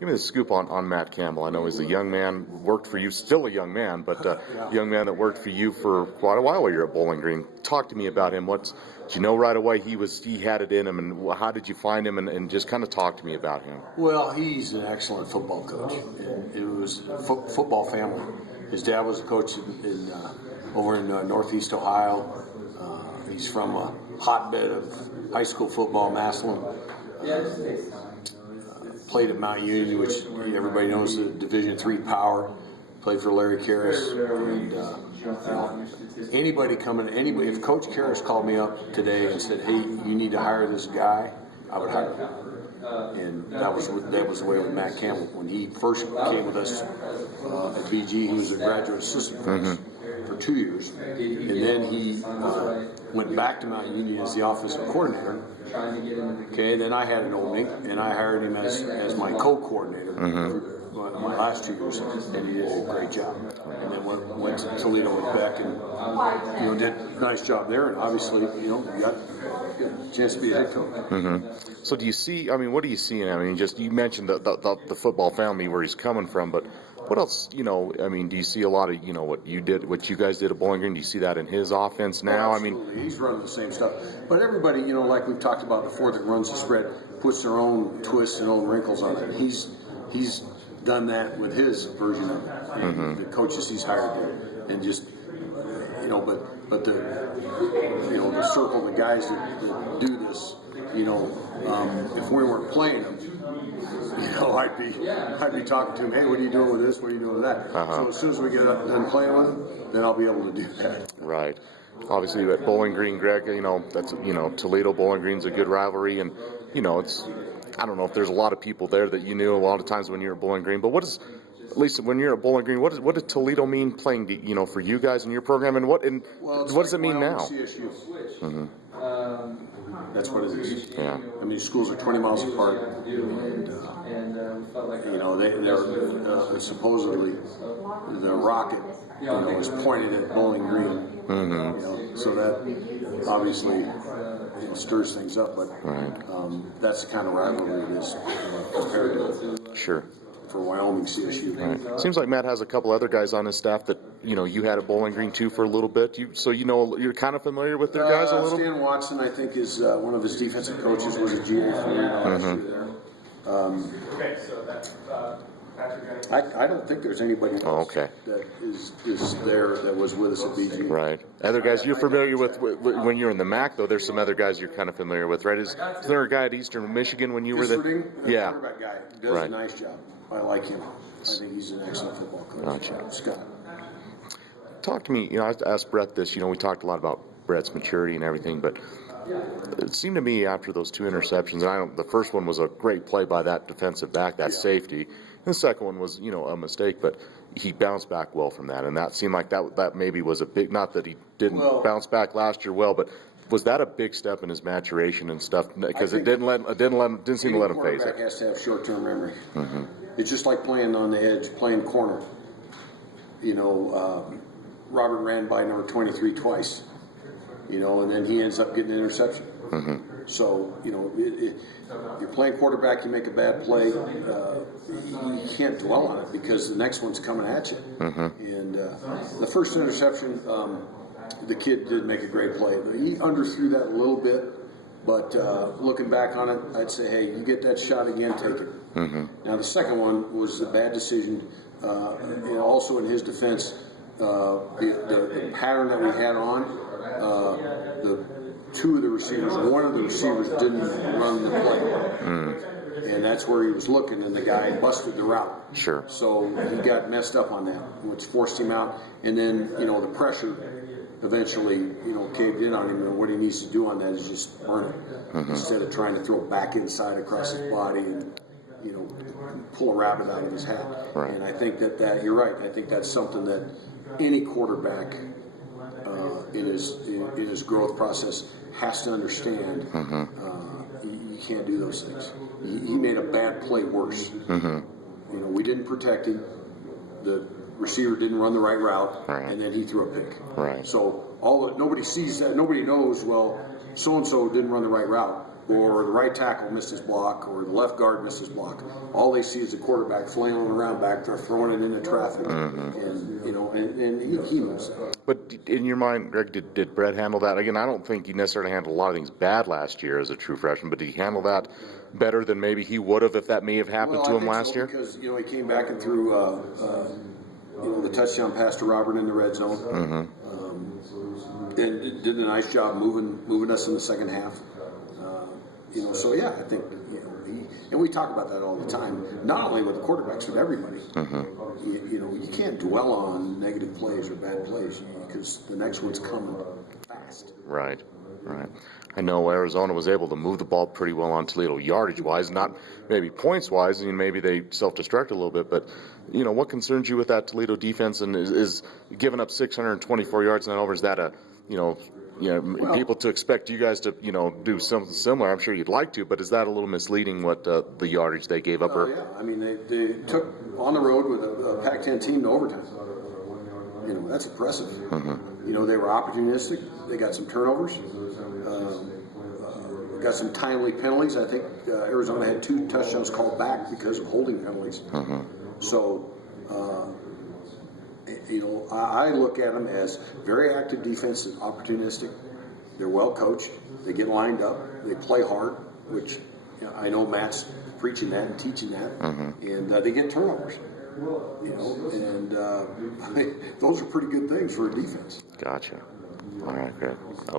give me the scoop on Matt Campbell. I know he's a young man, worked for you, still a young man, but young man that worked for you for quite a while while you're at Bowling Green. Talk to me about him. Did you know right away he had it in him, and how did you find him, and just kind of talk to me about him? Well, he's an excellent football coach. It was a football family. His dad was a coach over in Northeast Ohio. He's from a hotbed of high school football, Massillon. Played at Mount Union, which everybody knows the Division III power. Played for Larry Karras. And anybody, if Coach Karras called me up today and said, "Hey, you need to hire this guy," I would hire him. And that was the way with Matt Campbell. When he first came with us at BG, he was a graduate assistant coach for 2 years, and then he went back to Mount Union as the offensive coordinator. Okay, then I had an opening, and I hired him as my co-coordinator for my last 2 years, and he did a great job. And then went to Toledo with Beck, and did a nice job there. And obviously, got a chance to be a head coach. So do you see? I mean, what do you see in him? I mean, you mentioned the football family where he's coming from, but what else? I mean, do you see a lot of what you guys did at Bowling Green? Do you see that in his offense now? Absolutely. He's running the same stuff, but everybody, like we've talked about before, that runs the spread puts their own twists and own wrinkles on it. He's done that with his version of it, and the coaches he's hired there, and just but the circle, the guys that do this, if we weren't playing them, I'd be talking to him. Hey, what are you doing with this? What are you doing with that? So as soon as we get done playing with them, then I'll be able to do that. Right. Obviously, at Bowling Green, Greg, that's Toledo Bowling Green's a good rivalry, and it's. I don't know if there's a lot of people there that you knew a lot of times when you were at Bowling Green, but at least when you're at Bowling Green, what does Toledo mean playing, for you guys in your program, and what does it mean now? CSU. That's what it is. Yeah. I mean, schools are 20 miles apart, and they're supposedly the rocket, is pointed at Bowling Green. So that obviously stirs things up, but that's the kind of rivalry it is compared to. Sure. For Wyoming CSU. Right. Seems like Matt has a couple other guys on his staff that you had at Bowling Green too for a little bit. You're kind of familiar with their guys a little. Stan Watson, I think, is one of his defensive coaches. Was a GA for me last year there. I don't think there's anybody else that is there that was with us at BG. Right. Other guys you're familiar with when you're in the MAC, though. There's some other guys you're kind of familiar with, right? Is there a guy at Eastern Michigan when you were there? Yeah. Quarterback guy does a nice job. I like him. I think he's an excellent football coach. Gotcha. Scott. Talk to me. I asked Brett this. We talked a lot about Brett's maturity and everything, but it seemed to me after those 2 interceptions, and the first one was a great play by that defensive back, that safety. And the second one was, a mistake, but he bounced back well from that, and that seemed like that maybe was a big. Not that he didn't bounce back last year well, but was that a big step in his maturation and stuff? Because it didn't seem to let him phase it. Quarterback has to have short-term memory. It's just like playing on the edge, playing corner. Robert ran by number 23 twice. And then he ends up getting an interception. So, you're playing quarterback, you make a bad play, you can't dwell on it because the next one's coming at you. And the first interception, the kid did make a great play. But he underthrew that a little bit. But looking back on it, I'd say, hey, you get that shot again, take it. Now, the second one was a bad decision. And also in his defense, the pattern that we had on, one of the receivers didn't run the play. And that's where he was looking, and the guy busted the route. Sure. So he got messed up on that, which forced him out. And then, the pressure eventually, caved in on him, and what he needs to do on that is just burn it. Instead of trying to throw it back inside across his body and, pull a rabbit out of his hat. Right. And I think that you're right. I think that's something that any quarterback in his growth process has to understand. You can't do those things. He made a bad play worse. We didn't protect him. The receiver didn't run the right route, and then he threw a pick. Right. So nobody sees that. Nobody knows. Well, so and so didn't run the right route. or the right tackle missed his block, or the left guard missed his block. All they see is the quarterback flailing around back there, throwing it into traffic, and he knows that. But in your mind, Greg, did Brett handle that? Again, I don't think he necessarily handled a lot of things bad last year as a true freshman, but did he handle that better than maybe he would have if that may have happened to him last year? Because he came back and threw the touchdown pass to Robert in the red zone, and did a nice job moving us in the second half. So yeah, I think and we talk about that all the time. Not only with the quarterbacks, but everybody. You can't dwell on negative plays or bad plays because the next one's coming fast. Right. I know Arizona was able to move the ball pretty well on Toledo yardage-wise, not maybe points-wise. Maybe they self-destruct a little bit, but what concerns you with that Toledo defense? And is giving up 624 yards and over? Is that people to expect you guys to do something similar? I'm sure you'd like to, but is that a little misleading what the yardage they gave up? Yeah, they took on the road with a Pac-10 team to overtime. That's impressive. They were opportunistic. They got some turnovers. Got some timely penalties. I think Arizona had 2 touchdowns called back because of holding penalties. So, I look at them as very active defense, opportunistic. They're well coached. They get lined up. They play hard, which I know Matt's preaching that and teaching that. And they get turnovers. Those are pretty good things for a defense. Gotcha. All right, great. I'll be